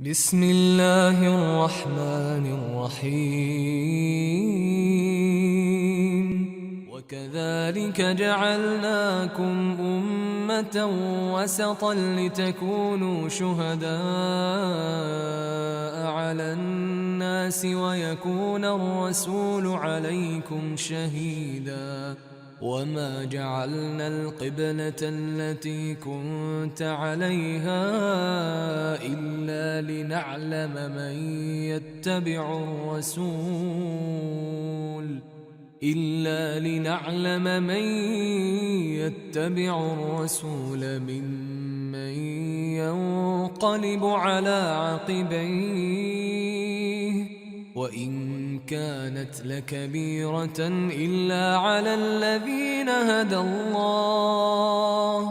بسم الله الرحمن الرحيم. وكذلك جعلناكم أمة وسطا لتكونوا شهداء على الناس ويكون الرسول عليكم شهيداً. وما جعلنا القبلة التي كنت عليها إلا لنعلم من يتبع الرسول إلا لنعلم من يتبع الرسول ممن ينقلب على عقبيه وإن كانت لكبيرة إلا على الذين هدى الله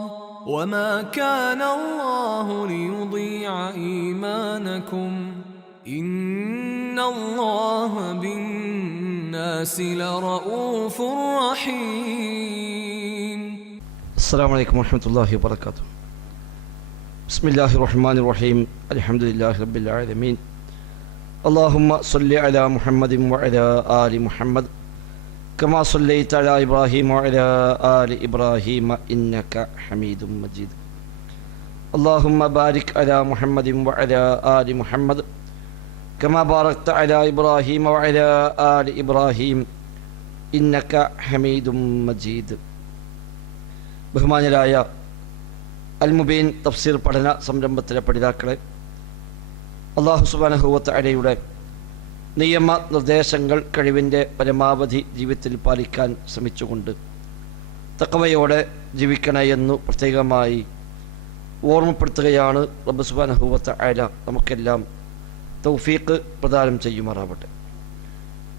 وما كان الله ليضيع إيمانكم إن الله بالناس لرؤوف رحيم. السلام عليكم ورحمة الله وبركاته. بسم الله الرحمن الرحيم. الحمد لله رب العالمين. اللهم صل على محمد وعلى آل محمد كما صليت على إبراهيم وعلى آل إبراهيم إنك حميد مجيد اللهم بارك على محمد وعلى آل محمد كما باركت على إبراهيم وعلى آل إبراهيم إنك حميد مجيد ബഹുമാനരായ അൽമുബീൻ തഫ്സീർ പഠന സംരംഭത്തിലെ പഠിതാക്കളെ അള്ളാഹു സുബാനഹുവത്ത് അടയുടെ നിയമ നിർദ്ദേശങ്ങൾ കഴിവിന്റെ പരമാവധി ജീവിതത്തിൽ പാലിക്കാൻ ശ്രമിച്ചുകൊണ്ട് തക്കവയോടെ ജീവിക്കണേ എന്നു പ്രത്യേകമായി ഓർമ്മപ്പെടുത്തുകയാണ് റബ്ബ് സുബാനഹുവത്ത് അയല നമുക്കെല്ലാം തൗഫീഖ് പ്രദാനം ചെയ്യുമാറാവട്ടെ.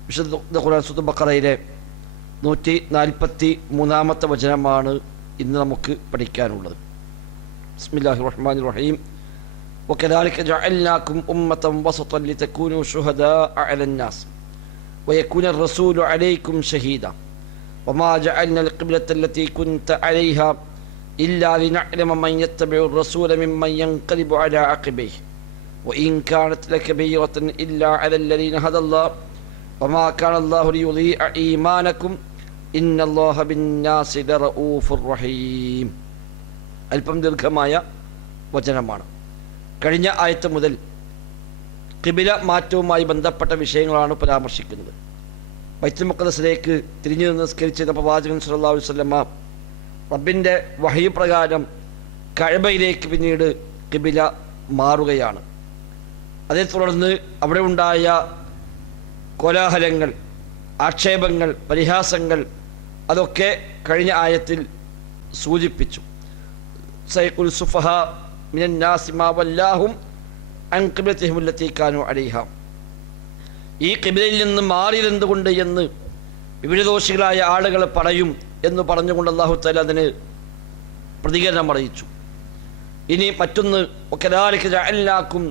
വിശുദ്ധ ഖുർആൻ സുദ് ബക്കറയിലെ നൂറ്റി നാൽപ്പത്തി മൂന്നാമത്തെ വചനമാണ് ഇന്ന് നമുക്ക് പഠിക്കാനുള്ളത്. ബിസ്മില്ലാഹി റഹ്മാൻ റഹീം. وكذلك جعلناكم أمة وسطا لتكونوا شهداء على الناس ويكون الرسول عليكم شهيدا وما جعلنا القبلة التي كنت عليها إلا لنعلم من يتبع الرسول ممن ينقلب على عقبيه وإن كانت لكبيرة إلا على الذين هدى الله وما كان الله ليضيع إيمانكم إن الله بالناس لرؤوف رحيم അല്പം ദീർഘമായ വചനമാണ് കഴിഞ്ഞ ആയത്ത് മുതൽ കിബില മാറ്റവുമായി ബന്ധപ്പെട്ട വിഷയങ്ങളാണ് പരാമർശിക്കുന്നത്. ബൈത്തുൽ മുക്കദസിലേക്ക് തിരിഞ്ഞു നിസ്കരിച്ച പ്രവാചകൻ സല്ലല്ലാഹു അലൈഹി വസല്ലമ റബ്ബിന്റെ വഹയു പ്രകാരം കഴബയിലേക്ക് പിന്നീട് കിബില മാറുകയാണ്. അതേ തുടർന്ന് അവിടെ ഉണ്ടായ കോലാഹലങ്ങൾ ആക്ഷേപങ്ങൾ പരിഹാസങ്ങൾ അതൊക്കെ കഴിഞ്ഞ ആയത്തിൽ സൂചിപ്പിച്ചു. സൈഖുൽ സുഫഹ മിനൻ الناس ما വല്ലാഹും عن قبلتهم التي കാനു عليها. ഈ കിബിലയിൽ നിന്ന് മാറിയതെന്തുകൊണ്ട് എന്ന് വിവിധദോഷികളായ ആളുകൾ പറയും എന്ന് പറഞ്ഞുകൊണ്ട് അള്ളാഹു തല അതിന് പ്രതികരണം അറിയിച്ചു. ഇനി മറ്റൊന്ന് ഒക്കലാലിക്ക് ജഅൽനാക്കും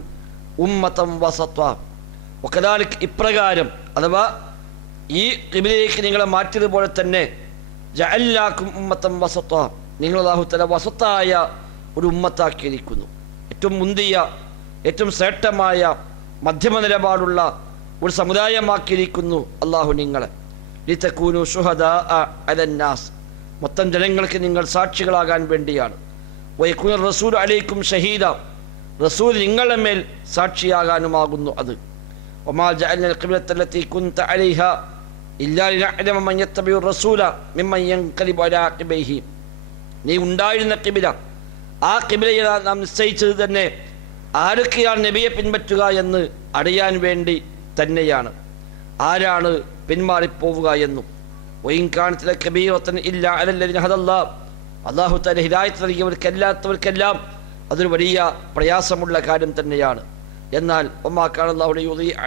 ഉമ്മത്തം വസത്വ ഒക്കലാലിക്ക് ഇപ്രകാരം അഥവാ ഈ കിബിലേക്ക് നിങ്ങളെ മാറ്റിയതുപോലെ തന്നെ ജഅല്ലാക്കും ഉമ്മത്തം വസത്വ നിങ്ങൾ അള്ളാഹു തല വസത്തായ ഒരു ഉമ്മത്താക്കിയിരിക്കുന്നു. ഏറ്റവും മുന്തിയ ഏറ്റവും ശ്രേഷ്ഠമായ മധ്യമ നിലപാടുള്ള ഒരു സമുദായമാക്കിയിരിക്കുന്നു അള്ളാഹു നിങ്ങളെ. ലിത്തക്കൂനു ഷുഹദ അലന്നാസ്. മൊത്തം ജനങ്ങൾക്ക് നിങ്ങൾ സാക്ഷികളാകാൻ വേണ്ടിയാണ്. വൈക്കൂൻ റസൂൽ അലൈക്കും ഷഹീദ. റസൂൽ നിങ്ങളുടെ മേൽ സാക്ഷിയാകാനുമാകുന്നു അത്. ഒമാൽ ജഅൽനൽ കുന്ത ഇല്ലാ മൻ റസൂല മിമ്മൻ യൻഖലിബു നീ ഉണ്ടായിരുന്ന ഖിബ്ല ആ കിബിലയെ നാം നിശ്ചയിച്ചത് തന്നെ ആരൊക്കെയാണ് നബിയെ പിൻപറ്റുക എന്ന് അറിയാൻ വേണ്ടി തന്നെയാണ്. ആരാണ് പിന്മാറിപ്പോവുക എന്നും. ഒയിൻകാണത്തിലെ കബീറത്തൻ ഇല്ല അലല്ലതിന് ഹതല്ല അള്ളാഹു തല ഹിദായത്ത് നൽകിയവർക്കല്ലാത്തവർക്കെല്ലാം അതൊരു വലിയ പ്രയാസമുള്ള കാര്യം തന്നെയാണ്. എന്നാൽ ഒമാക്കാണ് അള്ളാഹുടെ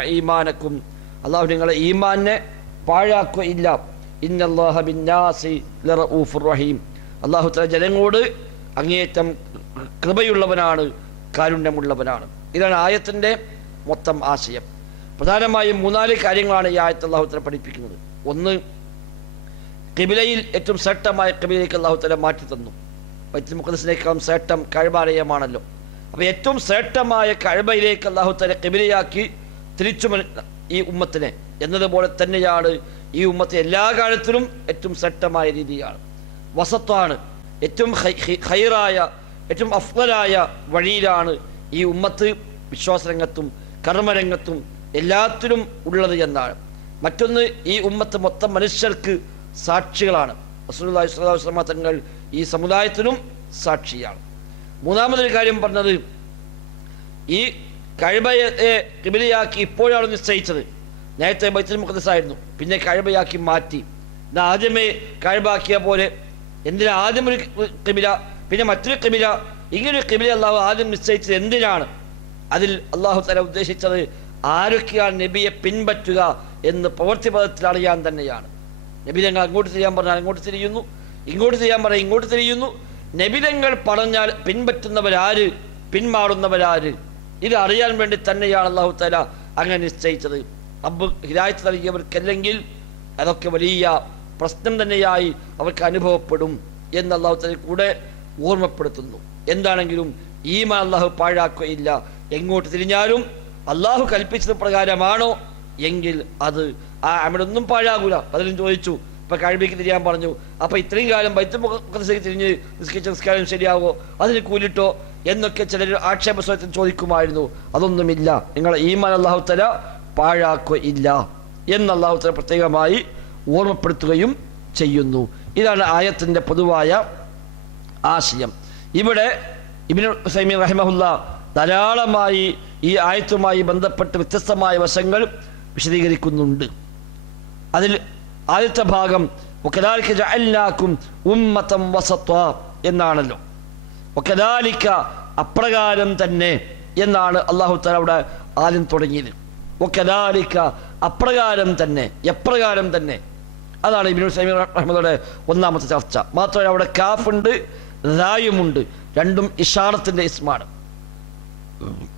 ഈമാനക്കും. അള്ളാഹു നിങ്ങളെ ഈമാനെ പാഴാക്കുകയില്ല. ഇന്നല്ലാഹ ബിന്നാസി റഹീം. അള്ളാഹു തല ജനങ്ങളോട് അങ്ങേയറ്റം കൃപയുള്ളവനാണ് കാരുണ്യമുള്ളവനാണ്. ഇതാണ് ആയത്തിന്റെ മൊത്തം ആശയം. പ്രധാനമായും മൂന്നാൽ കാര്യങ്ങളാണ് ഈ ആയത്ത് അള്ളാഹുത്തല തല പഠിപ്പിക്കുന്നത്. ഒന്ന് കിബിലയിൽ ഏറ്റവും ശ്രേഷ്ഠമായ കിബിലയിലേക്ക് അള്ളാഹുത്തല തല മാറ്റി തന്നു. ബൈത്തുൽ മുഖദസിനേക്കാളും ശ്രേഷ്ഠം കഴിവാലയമാണല്ലോ അപ്പോൾ ഏറ്റവും ശ്രേഷ്ഠമായ കഴിവയിലേക്ക് അള്ളാഹുത്തല കബിലയാക്കി തിരിച്ചു ഈ ഉമ്മത്തിനെ. എന്നതുപോലെ തന്നെയാണ് ഈ ഉമ്മത്തെ എല്ലാ കാലത്തിലും ഏറ്റവും ശ്രേഷ്ഠമായ രീതിയാണ്. വസത്താണ്. ഏറ്റവും ഹൈറായ ഏറ്റവും അഫ്വലായ വഴിയിലാണ് ഈ ഉമ്മത്ത് വിശ്വാസരംഗത്തും കർമ്മരംഗത്തും എല്ലാത്തിലും ഉള്ളത് എന്നാണ്. മറ്റൊന്ന് ഈ ഉമ്മത്ത് മൊത്തം മനുഷ്യർക്ക് സാക്ഷികളാണ്. വസല്ലമ തങ്ങൾ ഈ സമുദായത്തിനും സാക്ഷിയാണ്. മൂന്നാമതൊരു കാര്യം പറഞ്ഞത് ഈ കഴിബയെ കിബിലയാക്കി ഇപ്പോഴാണ് നിശ്ചയിച്ചത്. നേരത്തെ ബൈത്തുൽ മുഖദസായിരുന്നു പിന്നെ കഴിബയാക്കി മാറ്റി. ആദ്യമേ കഴിബാക്കിയ പോലെ എന്തിനാ ആദ്യം ഒരു കിബില പിന്നെ മറ്റൊരു കിബില ഇങ്ങനെ ഒരു കിബില അള്ളാഹു ആദ്യം നിശ്ചയിച്ചത് എന്തിനാണ്? അതിൽ അള്ളാഹു തല ഉദ്ദേശിച്ചത് ആരൊക്കെയാണ് നബിയെ പിൻപറ്റുക എന്ന് പ്രവൃത്തി പദത്തിൽ അറിയാൻ തന്നെയാണ്. നബി ഞങ്ങൾ അങ്ങോട്ട് തിരിയാൻ പറഞ്ഞാൽ അങ്ങോട്ട് തിരിയുന്നു ഇങ്ങോട്ട് ചെയ്യാൻ പറഞ്ഞാൽ ഇങ്ങോട്ട് തിരിയുന്നു. നബിതങ്ങൾ പറഞ്ഞാൽ പിൻപറ്റുന്നവരാര് പിന്മാറുന്നവരാര്? ഇത് അറിയാൻ വേണ്ടി തന്നെയാണ് അള്ളാഹു തല അങ്ങനെ നിശ്ചയിച്ചത്. അബ്ബ് ഹിദായത്ത് നൽകിയവർക്കല്ലെങ്കിൽ അതൊക്കെ വലിയ പ്രശ്നം തന്നെയായി അവർക്ക് അനുഭവപ്പെടും എന്ന് അള്ളാഹു തന്നെ കൂടെ ഓർമ്മപ്പെടുത്തുന്നു. എന്താണെങ്കിലും ഈമാൻ അള്ളാഹു പാഴാക്കുകയില്ല. എങ്ങോട്ട് തിരിഞ്ഞാലും അള്ളാഹു കൽപ്പിച്ചത് പ്രകാരമാണോ? എങ്കിൽ അത് ആ അമിടൊന്നും പാഴാകൂല. പലരും ചോദിച്ചു ഇപ്പൊ കഴിവിക്ക് തിരിയാൻ പറഞ്ഞു. അപ്പൊ ഇത്രയും കാലം ബൈത്തുമുഖത്തേക്ക് തിരിഞ്ഞ് നിസ്കരിച്ച നിസ്കാരം ശരിയാവോ? അതിന് കൂലിട്ടോ? എന്നൊക്കെ ചിലർ ആക്ഷേപ സ്വയത്തിൽ ചോദിക്കുമായിരുന്നു. അതൊന്നുമില്ല. നിങ്ങൾ ഈമാൻ അള്ളാഹു തല പാഴാക്കുകയില്ല. എന്ന് അള്ളാഹു തല പ്രത്യേകമായി ഓർമ്മപ്പെടുത്തുകയും ചെയ്യുന്നു. ഇതാണ് ആയത്തിന്റെ പൊതുവായ ആശയം. ഇവിടെ ഇബിൻ സൈമി റഹിമഹുല്ല ധാരാളമായി ഈ ആയത്തുമായി ബന്ധപ്പെട്ട് വ്യത്യസ്തമായ വശങ്ങൾ വിശദീകരിക്കുന്നുണ്ട്. അതിൽ ആദ്യത്തെ ഭാഗം ഒക്കദാലിക്ക ജഅൽനാക്കും ഉമ്മത്തം വസത്വ എന്നാണല്ലോ. ഒക്കദാലിക്ക അപ്രകാരം തന്നെ എന്നാണ് അള്ളാഹു താല അവിടെ ആദ്യം തുടങ്ങിയത്. ഒക്കദാലിക്ക അപ്രകാരം തന്നെ എപ്രകാരം തന്നെ അതാണ് ഇബിനുൽ സൈമി റഹ്മദയുടെ ഒന്നാമത്തെ ചർച്ച. മാത്രമല്ല അവിടെ കാഫുണ്ട് റായുമുണ്ട് രണ്ടും ഇഷാറത്തിന്റെ ഇസ്മാണ്.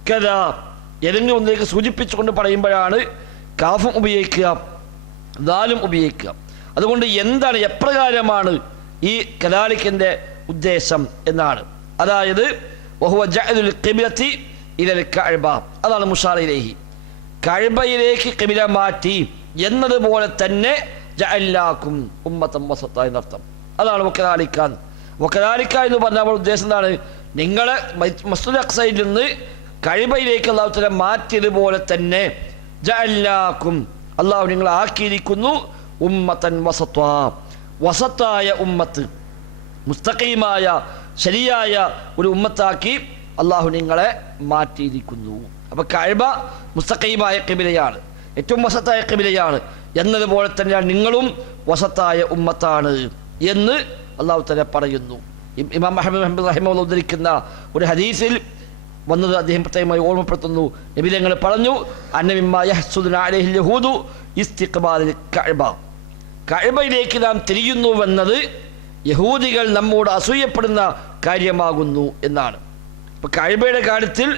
കഥ ഏതെങ്കിലും ഒന്നിലേക്ക് സൂചിപ്പിച്ചുകൊണ്ട് പറയുമ്പോഴാണ് കാഫും ഉപയോഗിക്കുക ദാലും ഉപയോഗിക്കുക. അതുകൊണ്ട് എന്താണ് എപ്രകാരമാണ് ഈ കലാലിക്കിന്റെ ഉദ്ദേശം എന്നാണ്. അതായത് അതാണ് മുഷാറിലേഹി. കഅബയിലേക്ക് കിബില മാറ്റി എന്നതുപോലെ തന്നെ ജഅല്ലാക്കും ഉമ്മത്തം വസത്ത അതാണ് വക്കലാലിക്കാൻ വക്കലാലിക്ക എന്ന് പറഞ്ഞ നമ്മുടെ ഉദ്ദേശം എന്താണ്? നിങ്ങളെ മസ്- മസ്ജിദ് അക്സയിൽ നിന്ന് കഴിവയിലേക്ക് അള്ളാഹു മാറ്റിയത് മാറ്റിയതുപോലെ തന്നെ ജഅല്ലാക്കും അള്ളാഹു നിങ്ങൾ ആക്കിയിരിക്കുന്നു ഉമ്മത്തൻ വസത്വ. വസത്തായ ഉമ്മത്ത് മുസ്തഖീമായ ശരിയായ ഒരു ഉമ്മത്താക്കി അള്ളാഹു നിങ്ങളെ മാറ്റിയിരിക്കുന്നു. അപ്പൊ കഴിവ മുസ്തഖീമായ കിബിലയാണ് ഏറ്റവും വസത്തായ കബിലയാണ് എന്നതുപോലെ തന്നെയാണ് നിങ്ങളും വസത്തായ ഉമ്മത്താണ് എന്ന് അള്ളാഹു തന്നെ പറയുന്നു. ഇമാം അഹമ്മദ് അഹമ്മദ് റഹിമ ഉദ്ധരിക്കുന്ന ഒരു ഹദീസിൽ വന്നത് അദ്ദേഹം പ്രത്യേകമായി ഓർമ്മപ്പെടുത്തുന്നു. നബിലങ്ങൾ പറഞ്ഞു കഅബ. കഅബയിലേക്ക് നാം തിരിയുന്നുവെന്നത് യഹൂദികൾ നമ്മോട് അസൂയപ്പെടുന്ന കാര്യമാകുന്നു എന്നാണ്. ഇപ്പം കഅബയുടെ കാര്യത്തിൽ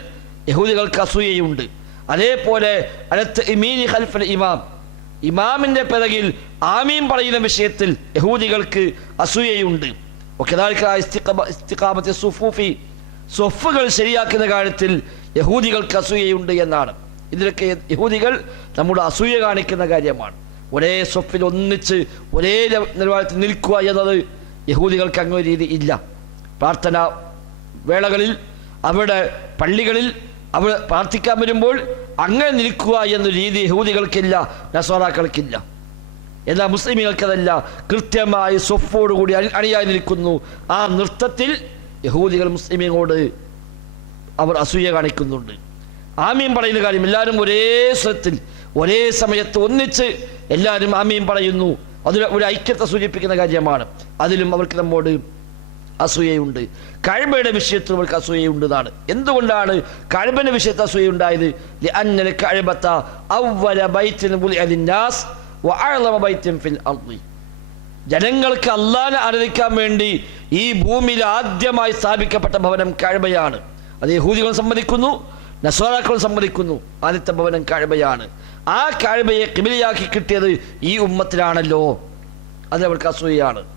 യഹൂദികൾക്ക് അസൂയയുണ്ട്. അതേപോലെ അലത്ത് ഇമീനി ഖൽഫൽ ഇമാം. ഇമാമിന്റെ പിറകിൽ ആമീൻ പറയുന്ന വിഷയത്തിൽ യഹൂദികൾക്ക് അസൂയയുണ്ട്. സുഫൂഫി സൊഫുകൾ ശരിയാക്കുന്ന കാര്യത്തിൽ യഹൂദികൾക്ക് അസൂയയുണ്ട് എന്നാണ്. ഇതിലൊക്കെ യഹൂദികൾ നമ്മുടെ അസൂയ കാണിക്കുന്ന കാര്യമാണ്. ഒരേ സൊഫിൽ ഒന്നിച്ച് ഒരേ നിലവാരത്തിൽ നിൽക്കുക എന്നത് യഹൂദികൾക്ക് അങ്ങനെ രീതി ഇല്ല. പ്രാർത്ഥന വേളകളിൽ അവരുടെ പള്ളികളിൽ അവർ പ്രാർത്ഥിക്കാൻ വരുമ്പോൾ അങ്ങനെ നിൽക്കുക എന്ന രീതി ഹൂദികൾക്കില്ല നസോറാക്കൾക്കില്ല എന്നാൽ മുസ്ലിമുകൾക്കതല്ല കൃത്യമായി സ്വഫോടുകൂടി അണി- അണിയായി നിൽക്കുന്നു. ആ നൃത്തത്തിൽ യഹൂദികൾ മുസ്ലിമിനോട് അവർ അസൂയ കാണിക്കുന്നുണ്ട്. ആമീൻ പറയുന്ന കാര്യം എല്ലാവരും ഒരേ സ്വരത്തിൽ ഒരേ സമയത്ത് ഒന്നിച്ച് എല്ലാവരും ആമീൻ പറയുന്നു. അതിൽ ഒരു ഐക്യത്തെ സൂചിപ്പിക്കുന്ന കാര്യമാണ്. അതിലും അവർക്ക് നമ്മോട് അസൂയയുണ്ട്. കഴിമയുടെ വിഷയത്തിൽ അവൾക്ക് അസൂയയുണ്ട് എന്നാണ്. എന്തുകൊണ്ടാണ് കഴബന്റെ വിഷയത്തിൽ അസൂയുണ്ടായത് ജനങ്ങൾക്ക് അല്ലാതെ ആരാധിക്കാൻ വേണ്ടി ഈ ഭൂമിയിൽ ആദ്യമായി സ്ഥാപിക്കപ്പെട്ട ഭവനം കഴിമയാണ് അത് യഹൂദികൾ സമ്മതിക്കുന്നു നസോറാക്കൾ സമ്മതിക്കുന്നു. ആദ്യത്തെ ഭവനം കഴിമയാണ് ആ കഴിമയെ കിമിലിയാക്കി കിട്ടിയത് ഈ ഉമ്മത്തിലാണല്ലോ. അത് അവൾക്ക് അസൂയാണ്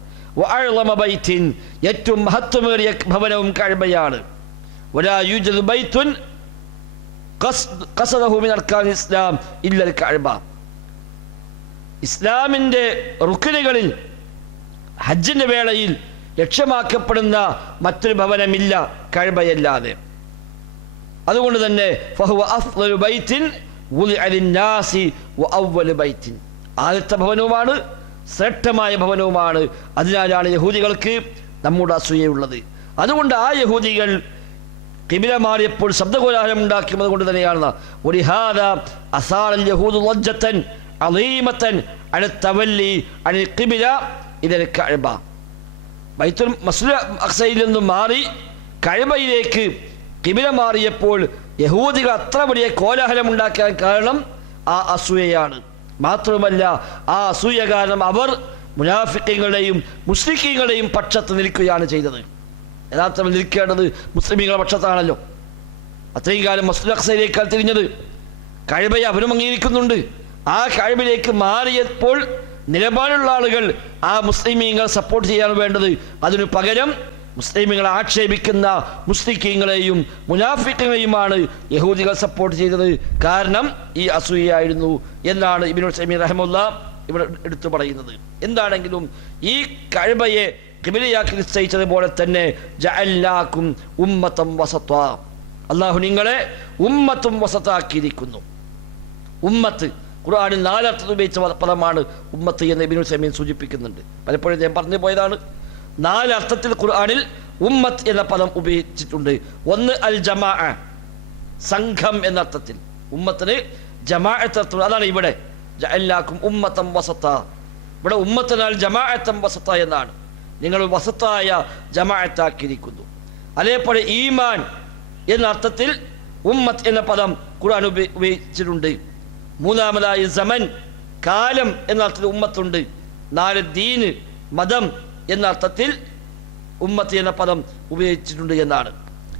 ഏറ്റവും മഹത്വമേറിയ ഭവനവും കഴിമയാണ്. ഇസ്ലാം ഇല്ലൽ കഴിമ. ഇസ്ലാമിന്റെ റുക്കിനുകളിൽ ഹജ്ജിന്റെ വേളയിൽ ലക്ഷ്യമാക്കപ്പെടുന്ന മറ്റൊരു ഭവനമില്ല കഴിമയല്ലാതെ. അതുകൊണ്ട് തന്നെ ആദ്യത്തെ ഭവനവുമാണ് ശ്രേഷ്ഠമായ ഭവനവുമാണ്. അതിനാലാണ് യഹൂദികൾക്ക് നമ്മുടെ അസൂയയുള്ളത്. അതുകൊണ്ട് ആ യഹൂദികൾ കിബില മാറിയപ്പോൾ ശബ്ദകോലാഹലം ഉണ്ടാക്കിയത് കൊണ്ട് തന്നെയാണ്. ഒരിഹാദ അസാറൽ അലീമത്തൻ അന തവല്ലി കിബില ഇതിന് കഅബ. ബൈത്തുൽ മസ്ല അക്സയിൽ നിന്നും മാറി കഴബയിലേക്ക് കിബില മാറിയപ്പോൾ യഹൂദികൾ അത്ര വലിയ കോലാഹലം ഉണ്ടാക്കാൻ കാരണം ആ അസൂയയാണ്. മാത്രമല്ല ആ അസൂയ കാരണം അവർ മുനാഫിക്കങ്ങളെയും മുസ്ലിക്കീങ്ങളെയും പക്ഷത്ത് നിൽക്കുകയാണ് ചെയ്തത്. യഥാർത്ഥം നിൽക്കേണ്ടത് മുസ്ലിമീങ്ങളുടെ പക്ഷത്താണല്ലോ. അത്രയും കാലം മസ്ജിദ് അക്സയിലേക്കാൾ തിരിഞ്ഞത്. കഴിവയെ അവരും അംഗീകരിക്കുന്നുണ്ട്. ആ കഴിവിലേക്ക് മാറിയപ്പോൾ നിലപാടുള്ള ആളുകൾ ആ മുസ്ലിമീങ്ങൾ സപ്പോർട്ട് ചെയ്യാൻ വേണ്ടത് അതിനു പകരം മുസ്ലിമീങ്ങളെ ആക്ഷേപിക്കുന്ന മുസ്ലിഖീങ്ങളെയും മുനാഫിക്കങ്ങളെയുമാണ് യഹൂദികൾ സപ്പോർട്ട് ചെയ്തത്. കാരണം ഈ അസൂയായിരുന്നു എന്നാണ് ഇബിനുൽ സമീർ റഹമുല്ല ഇവിടെ എടുത്തു പറയുന്നത്. എന്താണെങ്കിലും ഈ കഴിവയെ കിബിലയാക്കി നിശ്ചയിച്ചതുപോലെ തന്നെ ജല്ലാക്കും ഉമ്മത്തം വസത്വ അള്ളാഹു നിങ്ങളെ ഉമ്മത്തും വസത്താക്കിയിരിക്കുന്നു. ഉമ്മത്ത് ഖുർആാനിൽ നാലർത്ഥത്തിൽ ഉപയോഗിച്ച പദ- പദമാണ് ഉമ്മത്ത് എന്ന് ഇബിനുൽ സമീൻ സൂചിപ്പിക്കുന്നുണ്ട്. പലപ്പോഴും ഞാൻ പറഞ്ഞു പോയതാണ്. നാലർത്ഥത്തിൽ ഖുർആാനിൽ ഉമ്മത്ത് എന്ന പദം ഉപയോഗിച്ചിട്ടുണ്ട്. ഒന്ന് അൽ ജമാ സംഘം എന്ന അർത്ഥത്തിൽ. ഉമ്മത്തിന് ജമാഅത്ത് അതാണ് ഇവിടെ. എല്ലാക്കും ഉമ്മത്തം വസത്ത. ഇവിടെ ഉമ്മത്തിനാൽ ജമാഅത്തം വസത്ത എന്നാണ്. നിങ്ങൾ വസത്തായ ജമാഅത്താക്കിയിരിക്കുന്നു. അതേപോലെ ഈമാൻ എന്ന അർത്ഥത്തിൽ ഉമ്മത്ത് എന്ന പദം ഖുർആൻ ഉപയോഗിച്ചിട്ടുണ്ട്. മൂന്നാമതായി സമൻ കാലം എന്ന അർത്ഥത്തിൽ ഉമ്മത്തുണ്ട്. നാല് ദീന് മതം എന്ന അർത്ഥത്തിൽ ഉമ്മത്ത് എന്ന പദം ഉപയോഗിച്ചിട്ടുണ്ട് എന്നാണ്.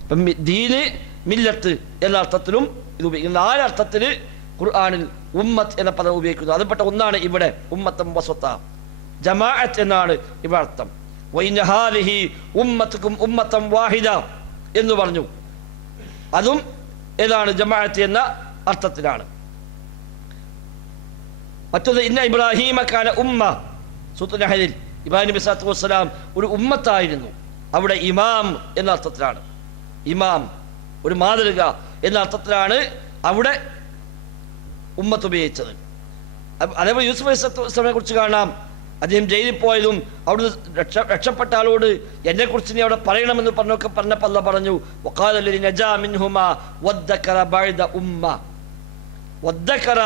ഇപ്പം ദീന് മില്ലത്ത് എന്ന അർത്ഥത്തിലും ഇത് ഉപയോഗിക്കുന്നു നാല് അർത്ഥത്തിൽ ഖുർആാനിൽ ഉമ്മത്ത് എന്ന പദം ഉപയോഗിക്കുന്നു. അതിൽപ്പെട്ട ഒന്നാണ് ഇവിടെ ഉമ്മത്തം വസ്വത്ത. ജമാഅത്ത് എന്നാണ് ഇവിടെ അർത്ഥം. വൈനഹാലിഹി ഉമ്മത്തുക്കും ഉമ്മത്തം വാഹിദ എന്ന് പറഞ്ഞു. അതും ഏതാണ്? ജമാഅത്ത് എന്ന അർത്ഥത്തിലാണ്. മറ്റൊന്ന് ഇന്ന ഇബ്രാഹിമ കാന ഉമ്മ സുത്തുനഹലിൽ ഇബ്രാഹിം നബി സല്ലാത്തു വസ്സലാം ഒരു ഉമ്മത്തായിരുന്നു. അവിടെ ഇമാം എന്ന അർത്ഥത്തിലാണ്. ഇമാം ഒരു മാതൃക എന്ന അർത്ഥത്തിലാണ് അവിടെ ഉമ്മത്ത് ഉപയോഗിച്ചത്. അതേപോലെ യൂസുഫ് അലൈഹി വസ്സലാമിനെ കുറിച്ച് കാണാം. അദ്ദേഹം ജയിലിൽ പോയതും അവിടുന്ന് രക്ഷ രക്ഷപ്പെട്ട ആളോട് എന്നെ കുറിച്ച് നീ അവിടെ പറയണമെന്ന് പറഞ്ഞൊക്കെ പറഞ്ഞപ്പോൾ അല്ല പറഞ്ഞു ഉമ്മ. വദ്ദക്കറ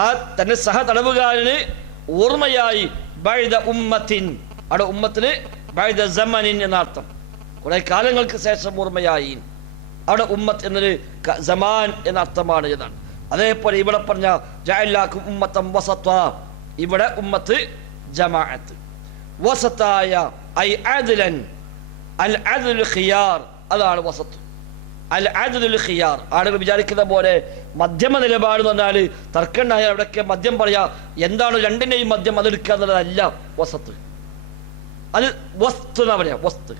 ആ തന്റെ സഹ തടവുകാരന് ഓർമ്മയായി ബൈദ ഉമ്മത്തിൻ. അവിടെ ഉമ്മത്തിന് ബൈദ ജമനിൻ എന്നർത്ഥം കുറെ കാലങ്ങൾക്ക് ശേഷം ഓർമ്മയായി. അവിടെ ഉമ്മത്ത് എന്നൊരു ജമാൻ എന്ന അർത്ഥമാണ് എന്നാണ് അതേപോലെ ഇവിടെ പറഞ്ഞ ജഅല്ലാക്കും ഉമ്മത്തം വസത്വ ഇവിടെ ഉമ്മത്ത് ജമാഅത്ത്. വസത്തായ ഐ അദ്ലൻ അൽ അദ്ലുൽ ഖിയാർ. അതാണ് വസത്ത്. അൽ ഖിയാർ. ആളുകൾ വിചാരിക്കുന്ന പോലെ മധ്യമ നിലപാട് എന്ന് പറഞ്ഞാൽ തർക്കണ്ടായ അവിടെയൊക്കെ മദ്യം പറയാ. എന്താണ് രണ്ടിന്റെയും മദ്യം അതെടുക്കുക എന്നുള്ളതല്ല വസത്ത് അത് വസ്തു എന്നാ പറയാ വസ്ത്.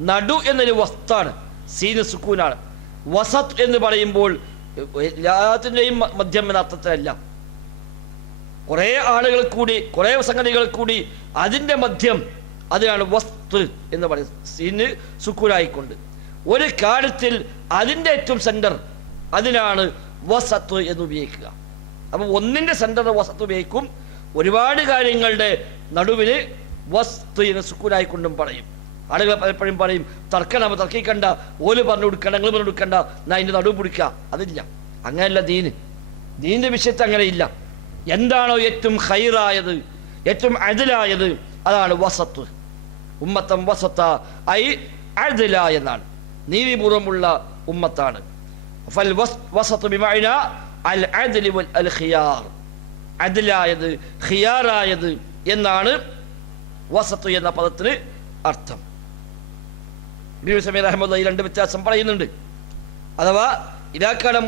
നടു എന്നൊരു വസ്താണ് സീന സുക്കൂനാണ്. വസത്ത് എന്ന് പറയുമ്പോൾ എല്ലാത്തിന്റെയും മദ്യം എന്ന അർത്ഥത്തിലല്ല. കുറേ ആളുകൾ കൂടി കുറേ സംഗതികൾ കൂടി അതിന്റെ മദ്യം അതിനാണ് വസ്തു എന്ന് പറയുന്നത്. സീന് സുക്കൂനായിക്കൊണ്ട്. ഒരു കാര്യത്തിൽ അതിന്റെ ഏറ്റവും സെന്റർ അതിനാണ് വസത്ത് എന്ന് ഉപയോഗിക്കുക. അപ്പോൾ ഒന്നിന്റെ സെന്റർ വസത്ത് ഉപയോഗിക്കും. ഒരുപാട് കാര്യങ്ങളുടെ നടുവിൽ വസ്തു എന്ന് സുക്കൂനായിക്കൊണ്ടും പറയും. ആളുകൾ പലപ്പോഴും പറയും തർക്കണം തർക്കിക്കണ്ട. ഓൽ പറഞ്ഞു കൊടുക്കണ്ട നിങ്ങൾ പറഞ്ഞു കൊടുക്കണ്ട. ഞാൻ അതിന്റെ നടുവ് പിടിക്കുക. അതില്ല. അങ്ങനെയല്ല ദീന് ദീനിന്റെ വിഷയത്തിൽ അങ്ങനെയില്ല എന്താണോ ഏറ്റവും ഹൈറായത് ഏറ്റവും അതിലായത് അതാണ് വസത്ത്. ഉമ്മത്തം വസത്ത ഐ അദില എന്നാണ്. നീതിപൂർവമുള്ള ഉമ്മത്താണ്. എന്നാണ് വസത്തു എന്ന പദത്തിന് അർത്ഥം. അഹമ്മദ് ഈ രണ്ട് വ്യത്യാസം പറയുന്നുണ്ട്. അഥവാ ഇതാക്കാണ്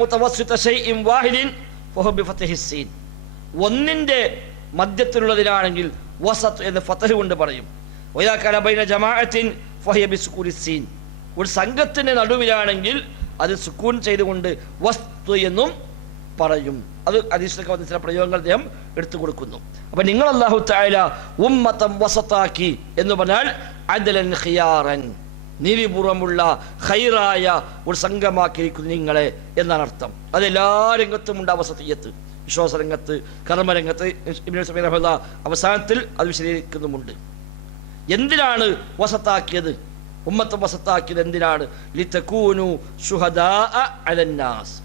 ഒന്നിന്റെ മധ്യത്തിലുള്ളതിനാണെങ്കിൽ വസത്ത് എന്ന് ഫതഹ് കൊണ്ട് പറയും. വൈദാക്കാന ബൈന ജമാഅത്തിൻ ഫഹിയ ബിസുകൂരി സീൻ. ഒരു സംഘത്തിന്റെ നടുവിലാണെങ്കിൽ അത് സുക്കൂൺ ചെയ്തുകൊണ്ട് വസ്തു എന്നും പറയും. അത് അതീശിലൊക്കെ വന്ന ചില പ്രയോഗങ്ങൾ അദ്ദേഹം എടുത്തു കൊടുക്കുന്നു. അപ്പൊ നിങ്ങൾ അള്ളാഹു തായ ഉമ്മത്തം വസത്താക്കി എന്ന് പറഞ്ഞാൽ അദലൻ നീതിപൂർവമുള്ള ഹൈറായ ഒരു സംഘമാക്കിയിരിക്കുന്നു നിങ്ങളെ എന്നാണ് അർത്ഥം. അത് എല്ലാ രംഗത്തും ഉണ്ട് അവസതീയത്ത് വിശ്വാസരംഗത്ത് കർമ്മരംഗത്ത് ഇബ്നു സമീർ റഹ്മത്തുള്ളാഹ് അവസാനത്തിൽ അത് വിശദീകരിക്കുന്നുമുണ്ട്. എന്തിനാണ് വസത്താക്കിയത്? ഉമ്മത്ത് വസത്താക്കിയത് എന്തിനാണ്? ലിത്തക്കൂനു അലന്നാസ്.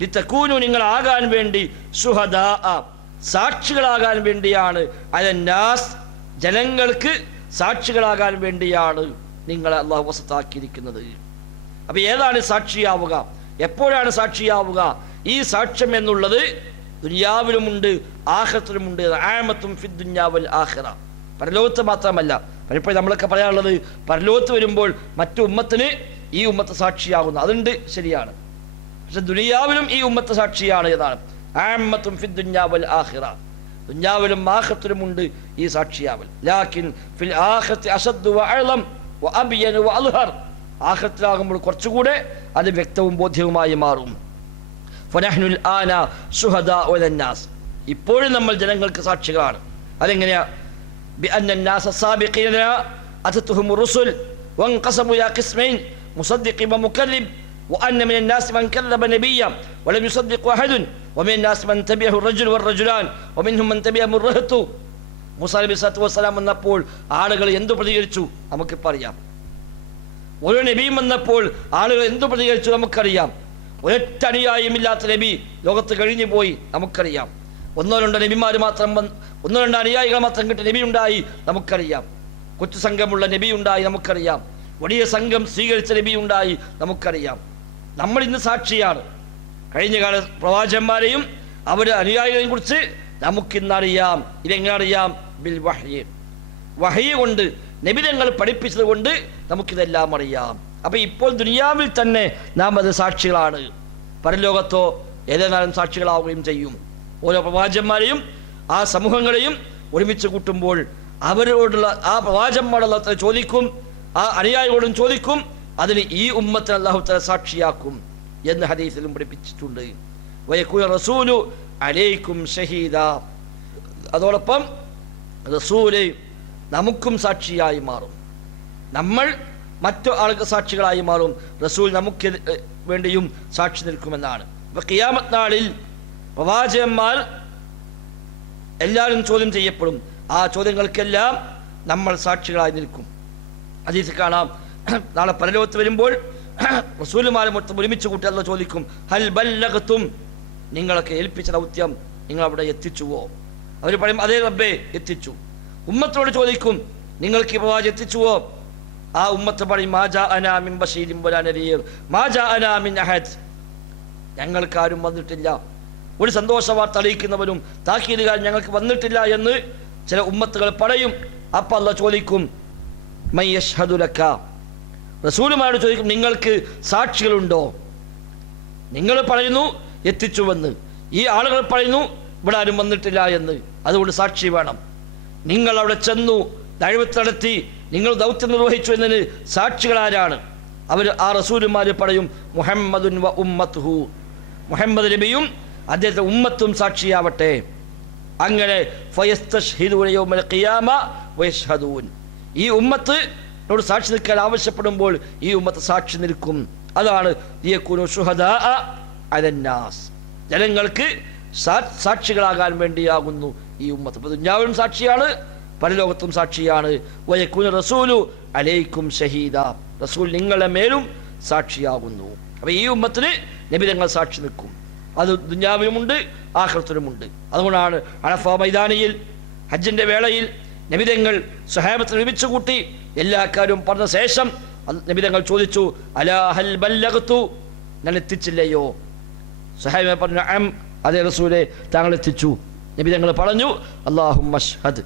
ലിതകൂനു നിങ്ങൾ ആകാൻ വേണ്ടി ശുഹദാ സാക്ഷികളാകാൻ വേണ്ടിയാണ് അലന്നാസ്. ജനങ്ങൾക്ക് സാക്ഷികളാകാൻ വേണ്ടിയാണ് നിങ്ങളെ അള്ളാഹു വസത്താക്കിയിരിക്കുന്നത്. അപ്പൊ ഏതാണ് സാക്ഷിയാവുക? എപ്പോഴാണ് സാക്ഷിയാവുക? ഈ സാക്ഷ്യം എന്നുള്ളത് ദുനിയാവിലുമുണ്ട് ആഹ്റത്തിലുമുണ്ട് ആമത്തും ഫി ആഹ്റ. പരലോകത്ത് മാത്രമല്ല പലപ്പോഴും നമ്മളൊക്കെ പറയാനുള്ളത് പരലോകത്ത് വരുമ്പോൾ മറ്റു ഉമ്മത്തിന് ഈ ഉമ്മത്ത് സാക്ഷിയാകുന്നു. അതുണ്ട് ശരിയാണ്. പക്ഷെ ദുനിയാവിലും ഈ ഉമ്മത്ത് സാക്ഷിയാണ് എന്നാണ്. ആമത്തും ഫി ദുന്യാവൽ ആഖിറ. ദുന്യാവിലും ഉണ്ട് ഈ സാക്ഷിയാവൽ. ലാക്കിൻ ഫിൽ ആഖത്തി അസദ്ദു വഅളം വഅബിയൻ വഅൽഹർ ആഖത്തിലാകുമ്പോൾ കുറച്ചുകൂടെ അത് വ്യക്തവും ബോധ്യവുമായി മാറും. ഫനഹ്നുൽ ആന ശുഹദാ വലന്നാസ് ഇപ്പോഴും നമ്മൾ ജനങ്ങൾക്ക് സാക്ഷികളാണ്. അതെങ്ങനെയാ? بأن الناس السابقين لنا أتتهم الرسل وانقسموا إلى قسمين مصدق ومكذب وأن من الناس من كذب نبيا ولم يصدق أحد ومن الناس من تبعه الرجل والرجلان ومنهم من تبعهم الرهط മൂസാ നബി സത്തു വസ്സലാം വന്നപ്പോൾ ആളുകൾ എന്തു പ്രതികരിച്ചു നമുക്കിപ്പോൾ അറിയാം ഓരോ നബിയും വന്നപ്പോൾ ആളുകൾ എന്തു പ്രതികരിച്ചു നമുക്കറിയാം ഒരൊറ്റ അനുയായിമില്ലാത്ത നബി ലോകത്ത് കഴിഞ്ഞു പോയി നമുക്കറിയാം ഒന്നോ രണ്ടോ നബിമാർ മാത്രം ഒന്നോ രണ്ടോ അനുയായികൾ മാത്രം കിട്ടിയ നബി ഉണ്ടായി നമുക്കറിയാം. കൊച്ചു സംഘമുള്ള നബി ഉണ്ടായി നമുക്കറിയാം. വലിയ സംഘം സ്വീകരിച്ച നബി ഉണ്ടായി നമുക്കറിയാം. നമ്മൾ ഇന്ന് സാക്ഷിയാണ്. കഴിഞ്ഞ കാല പ്രവാചകന്മാരെയും അവരുടെ അനുയായികളെയും കുറിച്ച് നമുക്കിന്നറിയാം. ഇതെങ്ങനെ അറിയാം ബിൽ വഹ്യ്. വഹയ കൊണ്ട് നബിതങ്ങൾ പഠിപ്പിച്ചത് കൊണ്ട് നമുക്കിതെല്ലാം അറിയാം. അപ്പൊ ഇപ്പോൾ ദുനിയാവിൽ തന്നെ നാം അത് സാക്ഷികളാണ്. പരലോകത്തോ ഏതെന്നാലും സാക്ഷികളാവുകയും ചെയ്യും. ഓരോ പ്രവാചന്മാരെയും ആ സമൂഹങ്ങളെയും ഒരുമിച്ച് കൂട്ടുമ്പോൾ അവരോടുള്ള ആ പ്രവാചന്മാരുള്ള ചോദിക്കും ആ അനുയായികളോടും ചോദിക്കും അതിന് ഈ ഉമ്മത്തിന് അള്ളാഹു തല സാക്ഷിയാക്കും എന്ന് ഹദീസിലും പഠിപ്പിച്ചിട്ടുണ്ട്. റസൂലു അലൈക്കും ഷഹീദ. അതോടൊപ്പം റസൂൽ നമുക്കും സാക്ഷിയായി മാറും. നമ്മൾ മറ്റു ആൾക്ക് സാക്ഷികളായി മാറും. റസൂൽ നമുക്ക് വേണ്ടിയും സാക്ഷി നിൽക്കുമെന്നാണ്. അപ്പൊ കിയാമത്ത് നാളിൽ പ്രവാചകന്മാർ എല്ലാവരും ചോദ്യം ചെയ്യപ്പെടും. ആ ചോദ്യങ്ങൾക്കെല്ലാം നമ്മൾ സാക്ഷികളായി നിൽക്കും. അതീസ് കാണാം. നാളെ പരലോകത്ത് വരുമ്പോൾ റസൂലുമാരെ മൊത്തം ഒരുമിച്ച് കൂട്ടി അല്ല ചോദിക്കും ഹൽ ബല്ലകത്തും നിങ്ങളൊക്കെ ഏൽപ്പിച്ച ദൗത്യം നിങ്ങൾ അവിടെ എത്തിച്ചുവോ? അവർ പറയും അതേ റബ്ബേ എത്തിച്ചു. ഉമ്മത്തോട് ചോദിക്കും നിങ്ങൾക്ക് ഈ പ്രവാചകം എത്തിച്ചുവോ? ആ ഉമ്മത്ത് പറയും മാജാ അനാമിൻ ബഷീരിൻ വലാ നദീർ മാജാ അനാമിൻ അഹദ്. ഞങ്ങൾക്കാരും വന്നിട്ടില്ല. ഒരു സന്തോഷ വാർത്ത അറിയിക്കുന്നവരും താക്കീതുകാരൻ ഞങ്ങൾക്ക് വന്നിട്ടില്ല എന്ന് ചില ഉമ്മത്തുകൾ പറയും. അപ്പം അല്ല ചോദിക്കും മയ്യഷ്ഹദുലക്ക യഷ്ഹദു ലക്ക? റസൂലുമാരോട് ചോദിക്കും നിങ്ങൾക്ക് സാക്ഷികളുണ്ടോ? നിങ്ങൾ പറയുന്നു എത്തിച്ചുവെന്ന് ഈ ആളുകൾ പറയുന്നു ഇവിടെ ആരും വന്നിട്ടില്ല എന്ന്. അതുകൊണ്ട് സാക്ഷി വേണം. നിങ്ങൾ അവിടെ ചെന്നു ദൈവത്ത് നടത്തി നിങ്ങൾ ദൗത്യം നിർവഹിച്ചു എന്നതിന് സാക്ഷികളാരാണ് അവർ ആ റസൂലുമാർ പറയും മുഹമ്മദുൻ വ ഉമ്മത്തുഹു. മുഹമ്മദ് നബിയും അദ്ദേഹത്തെ ഉമ്മത്തും സാക്ഷിയാവട്ടെ. അങ്ങനെ ഈ ഉമ്മത്ത് നോട് സാക്ഷി നിൽക്കാൻ ആവശ്യപ്പെടുമ്പോൾ ഈ ഉമ്മത്ത് സാക്ഷി നിൽക്കും. അതാണ് അലന്നാസ്. ജനങ്ങൾക്ക് സാക്ഷികളാകാൻ വേണ്ടിയാകുന്നു ഈ ഉമ്മത്ത്. ഇപ്പൊ ദുഞ്ഞാവിലും സാക്ഷിയാണ് പരലോകത്തും സാക്ഷിയാണ്. റസൂലു അലൈക്കും ഷഹീദ. റസൂൽ നിങ്ങളുടെ മേലും സാക്ഷിയാകുന്നു. അപ്പൊ ഈ ഉമ്മത്തിന് നബിതങ്ങൾ സാക്ഷി നിൽക്കും. അത് ദുഞ്ഞാവിലുമുണ്ട് ആഹൃത്തിലുമുണ്ട് അതുകൊണ്ടാണ് അറഫ മൈതാനിയിൽ ഹജ്ജിന്റെ വേളയിൽ നബിതങ്ങൾ സഹാബത്തിൽ ഒരുമിച്ച് കൂട്ടി എല്ലാ കാര്യവും പറഞ്ഞ ശേഷം നബിതങ്ങൾ ചോദിച്ചു അലാഹൽ ബല്ലകത്തു ഞാൻ എത്തിച്ചില്ലയോ സഹാബിനെ പറഞ്ഞു അം. അതേ റസൂലെ താങ്കൾ എത്തിച്ചു നബി തങ്ങൾ പറഞ്ഞു അള്ളാഹു മഷ്ഹദ്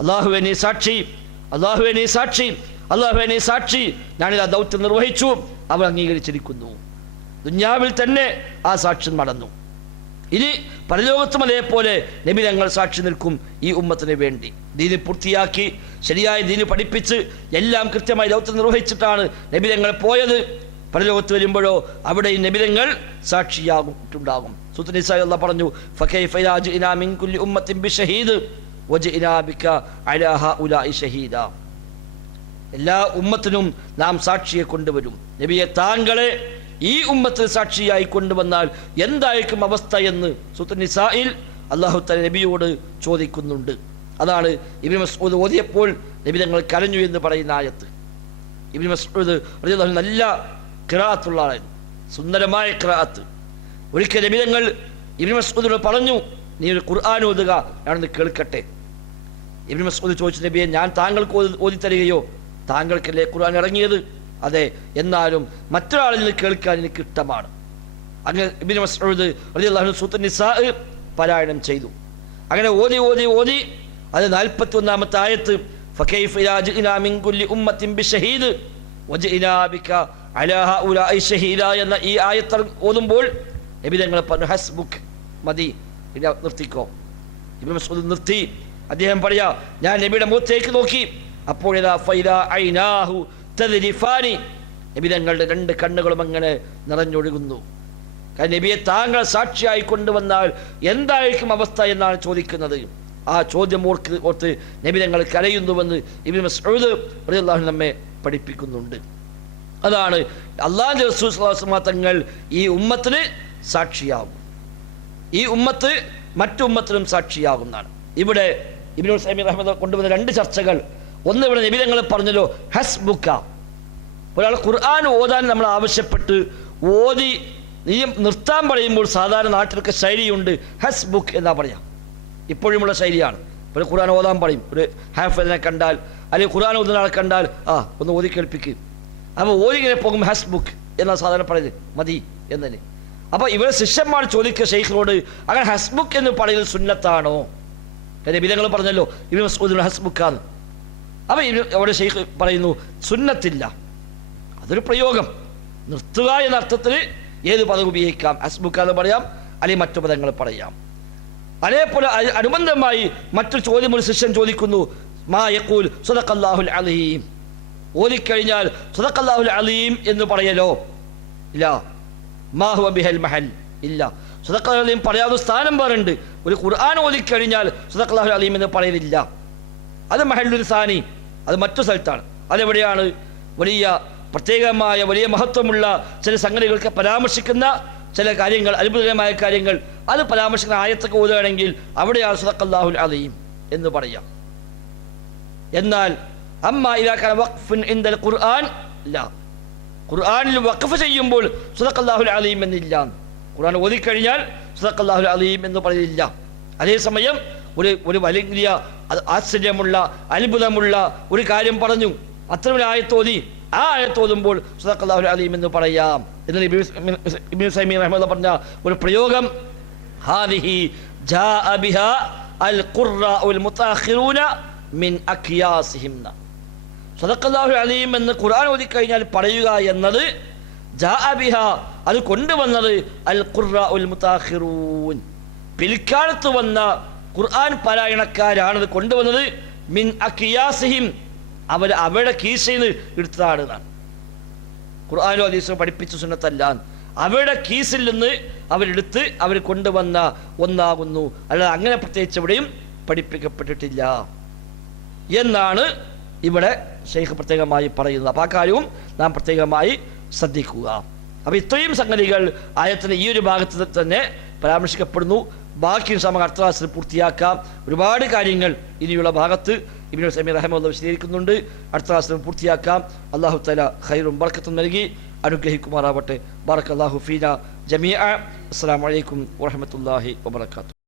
അള്ളാഹുവെ നീ സാക്ഷി. അള്ളാഹുവെ നീ സാക്ഷി. അള്ളാഹുവെ നീ സാക്ഷി. ഞാനിത് ആ ദൗത്യം നിർവഹിച്ചു അവർ അംഗീകരിച്ചിരിക്കുന്നു. ദുഞ്ഞാവിൽ തന്നെ ആ സാക്ഷ്യം നടന്നു. ഇനി പരലോകത്തും അതേപോലെ നബി സാക്ഷി നിൽക്കും ഈ ഉമ്മത്തിന് വേണ്ടി. ദീന് പൂർത്തിയാക്കി ശരിയായ ദീന് പഠിപ്പിച്ച് എല്ലാം കൃത്യമായി ദൗത്യം നിർവഹിച്ചിട്ടാണ് നബി പോയത്. പരലോകത്ത് വരുമ്പോഴോ അവിടെ ഈ നബിതങ്ങൾ സാക്ഷിയാകുണ്ടാകും സുത്തനിസായി അല്ല പറഞ്ഞു എല്ലാ ഉമ്മത്തിനും നാം സാക്ഷിയെ കൊണ്ടുവരും. നബിയെ താങ്കളെ ഈ ഉമ്മത്തിൽ സാക്ഷിയായി കൊണ്ടുവന്നാൽ എന്തായിരിക്കും അവസ്ഥ എന്ന് സുത്തനിസായിൽ അള്ളാഹു തല നബിയോട് ചോദിക്കുന്നുണ്ട്. അതാണ് ഇബിൻ മസ്ഊദ് ഓതിയപ്പോൾ നബി തങ്ങൾ കരഞ്ഞു എന്ന് പറയുന്ന ആയത്ത്. ഇബിൻ മസ്ഊദ് നല്ല കിറാത്തുള്ള ആളായിരുന്നു. സുന്ദരമായ കിറാത്ത് ഒരിക്കൽ നബി തങ്ങൾ ഇബിൻ മസ്ഊദിനോട് പറഞ്ഞു നീ ഒരു ഖുർആൻ ഓതുക ഞാനൊന്ന് കേൾക്കട്ടെ. ഇബ്നു മസ്ഊദ് ചോദിച്ചു നബിയെ ഞാൻ താങ്കൾക്ക് ഓതി ഓതിത്തരികയോ? താങ്കൾക്കല്ലേ ഖുർആൻ ഇറങ്ങിയത്? അതെ എന്നാലും മറ്റൊരാളിൽ നിന്ന് കേൾക്കാൻ എനിക്ക് ഇഷ്ടമാണ്. അങ്ങനെ മസ്ഊദ് റളിയല്ലാഹു പാരായണം ചെയ്തു. അങ്ങനെ ഓതി ഓതി ഓതി. അത് നാൽപ്പത്തി ഒന്നാമത്തെ ആയത്ത് മിൻ കുല്ലി ഉമ്മത്തിൻ എന്ന ഈ ആയത്ത് ഓതുമ്പോൾ നബി പറഞ്ഞു മതി. നിർത്തിക്കോ. നിർത്തി. അദ്ദേഹം പറയാ ഞാൻ നബിയുടെ മുഖത്തേക്ക് നോക്കി. അപ്പോൾ തദ്രിഫാനി നബി തങ്ങളുടെ രണ്ട് കണ്ണുകളും അങ്ങനെ നിറഞ്ഞൊഴുകുന്നു. കാരണം നബിയെ താങ്കൾ സാക്ഷിയായി കൊണ്ടുവന്നാൽ എന്തായിരിക്കും അവസ്ഥ എന്നാണ് ചോദിക്കുന്നത്. ആ ചോദ്യം ഓർക്ക് ഓർത്ത് നബി തങ്ങൾ കരയുന്നുവെന്ന് ഇബിൻ മസ്ഊദ് റളിയല്ലാഹു നമ്മെ പഠിപ്പിക്കുന്നുണ്ട്. അതാണ് അള്ളാഹു റസൂൽ തങ്ങൾ ഈ ഉമ്മത്തിന് സാക്ഷിയാകും ഈ ഉമ്മത്ത് മറ്റു ഉമ്മത്തിനും സാക്ഷിയാകുന്നതാണ് ഇവിടെ ഇബിനുൽ സൈമി റഹ്മദ് കൊണ്ടുവന്ന രണ്ട് ചർച്ചകൾ ഒന്ന് ഇവിടെ നിബിധങ്ങൾ പറഞ്ഞല്ലോ ഹസ് ബുക്ക ഒരാൾ ഖുർആൻ ഓതാൻ നമ്മൾ ആവശ്യപ്പെട്ട് ഓതി നീ നിർത്താൻ പറയുമ്പോൾ സാധാരണ നാട്ടിലൊക്കെ ശൈലിയുണ്ട് ഹസ് ബുക്ക് എന്നാ പറയാം. ഇപ്പോഴുമുള്ള ശൈലിയാണ്. ഒരു ഖുർആൻ ഓതാൻ പറയും ഒരു ഹാഫിനെ കണ്ടാൽ അല്ലെങ്കിൽ ഖുർആൻ ഓതുന്ന ആളെ കണ്ടാൽ ആ ഒന്ന് ഓതി കേൾപ്പിക്കും. അപ്പോൾ ഓതി ഇങ്ങനെ പോകും ഹസ് ബുക്ക് എന്നാ സാധാരണ പറയുന്നത് മതി എന്നതിന് അപ്പോൾ ഇവരെ ശിഷ്യന്മാർ ചോദിക്കുക ഷെയ്ഖിനോട് അങ്ങനെ ഹസ്ബുക്ക് എന്ന് പറയുന്നത് സുന്നത്താണോ? വിധങ്ങൾ പറഞ്ഞല്ലോ ഇവർ ഹസ്ബുക്കാണ് ഇവർ അവിടെ ഷെയ്ഖ് പറയുന്നു സുന്നത്തില്ല. അതൊരു പ്രയോഗം. നിർത്തുക എന്ന അർത്ഥത്തിൽ ഏത് പദം ഉപയോഗിക്കാം. അസ്ബുക്ക എന്ന് പറയാം അല്ലെങ്കിൽ മറ്റു പദങ്ങൾ പറയാം. അതേപോലെ അനുബന്ധമായി മറ്റൊരു ചോദ്യം ഒരു ശിഷ്യൻ ചോദിക്കുന്നു മാ യഖൂൽ സുദക്കല്ലാഹുൽ അലീം? ഓതിക്കഴിഞ്ഞാൽ സുദക്കല്ലാഹുൽ അലീം എന്ന് പറയലോ? ഇല്ല. മാഹു ബിഹൽ മഹൽ? ഇല്ല. സുദക്കല്ലാഹുൽ അലീം പറയാതെ സ്ഥാനം പറയുന്നുണ്ട് ഒരു ഖുർആൻ ഓതിക്കഴിഞ്ഞാൽ സുദക്കല്ലാഹുൽ അലീം എന്ന് പറയലില്ല. അത് മഹല്ലുൽ സാനി അത് മറ്റു സ്ഥലത്താണ്. അതെവിടെയാണ്? വലിയ പ്രത്യേകമായ വലിയ മഹത്വമുള്ള ചില സംഗതികൾക്ക് പരാമർശിക്കുന്ന ചില കാര്യങ്ങൾ അത്ഭുതകരമായ കാര്യങ്ങൾ. അത് പരാമർശിക്കുന്ന ആയത്തൊക്കെ ഓതുകയാണെങ്കിൽ അവിടെയാണ് സുദഖല്ലാഹുൽ അലീം എന്ന് പറയാം. എന്നാൽ അമ്മ ഇതാക്കാൻ ഖുർആൻ ഖുർആനിൽ വഖഫ് ചെയ്യുമ്പോൾ സുദക്കല്ലാഹുൽ അലീം എന്നില്ല. ഖുർആൻ ഓതിക്കഴിഞ്ഞാൽ സുദക്കല്ലാഹുൽ അലീം എന്ന് പറയില്ല അതേസമയം ഒരു ഒരു വലിയ ആശ്ചര്യമുള്ള അത്ഭുതമുള്ള ഒരു കാര്യം പറഞ്ഞു. അത്ര ഒരു ആയത്തോതി. ആ ആയത്തോതുമ്പോൾ സുദഖല്ലാഹുൽ അലീം എന്ന് പറയാം. എന്ന് ഇബിൻ സൈമി റഹ്മത്തുള്ളാഹി പറഞ്ഞ ഒരു പ്രയോഗം. ഹാദിഹി ജാഅ ബിഹാ അൽ ഖുർറാഉൽ മുതഅഖിറൂന മിൻ അഖിയാസിഹിം സദക്കല്ലാഹു അലീം എന്ന് ഖുർആൻ ഓതി കഴിഞ്ഞാൽ പറയുക എന്നത് ജാഅ ബിഹ അത് കൊണ്ടുവന്നത് അൽ ഖുർറാഉൽ മുതാഖിറൂൻ പിൽക്കാലത്ത് വന്ന ഖുർആൻ പാരായണക്കാരാണ് അത് കൊണ്ടുവന്നത്. മിൻ അഖിയാസിഹിം അവർ അവരുടെ കീശയിൽ നിന്ന് എടുത്തതാണ് എന്നാണ് ഖുർആാനോ ഹദീസോ പഠിപ്പിച്ച സുന്നത്തല്ല അവരുടെ കീസിൽ നിന്ന് അവരെടുത്ത് അവർ കൊണ്ടുവന്ന ഒന്നാകുന്നു. അല്ലാതെ അങ്ങനെ പ്രത്യേകിച്ച് എവിടെയും പഠിപ്പിക്കപ്പെട്ടിട്ടില്ല. എന്നാണ് ഇവിടെ ഷെയ്ഖ് പ്രത്യേകമായി പറയുന്നത്. അപ്പോൾ ആ കാര്യവും നാം പ്രത്യേകമായി ശ്രദ്ധിക്കുക. അപ്പോൾ ഇത്രയും സംഗതികൾ ആയത്തിന്റെ ഈ ഒരു ഭാഗത്ത് തന്നെ പരാമർശിക്കപ്പെടുന്നു. ബാക്കി നമുക്ക് അടുത്ത പൂർത്തിയാക്കാം. ഒരുപാട് കാര്യങ്ങൾ ഇനിയുള്ള ഭാഗത്ത് ഇബിനു സമീർ അഹമ്മദ് വിശദീകരിക്കുന്നുണ്ട്. അടുത്ത ക്ലാസ്സിൽ പൂർത്തിയാക്കാം. അള്ളാഹു തല ഖൈറും ബർക്കത്തും നൽകി അനുഗ്രഹിക്കുമാറാവട്ടെ. ബാർക്ക് അള്ളാഹു ഫീന ജമിയ അസ്സാം വലൈക്കും വാഹമത്തല്ലാഹി വാബർക്കാത്തു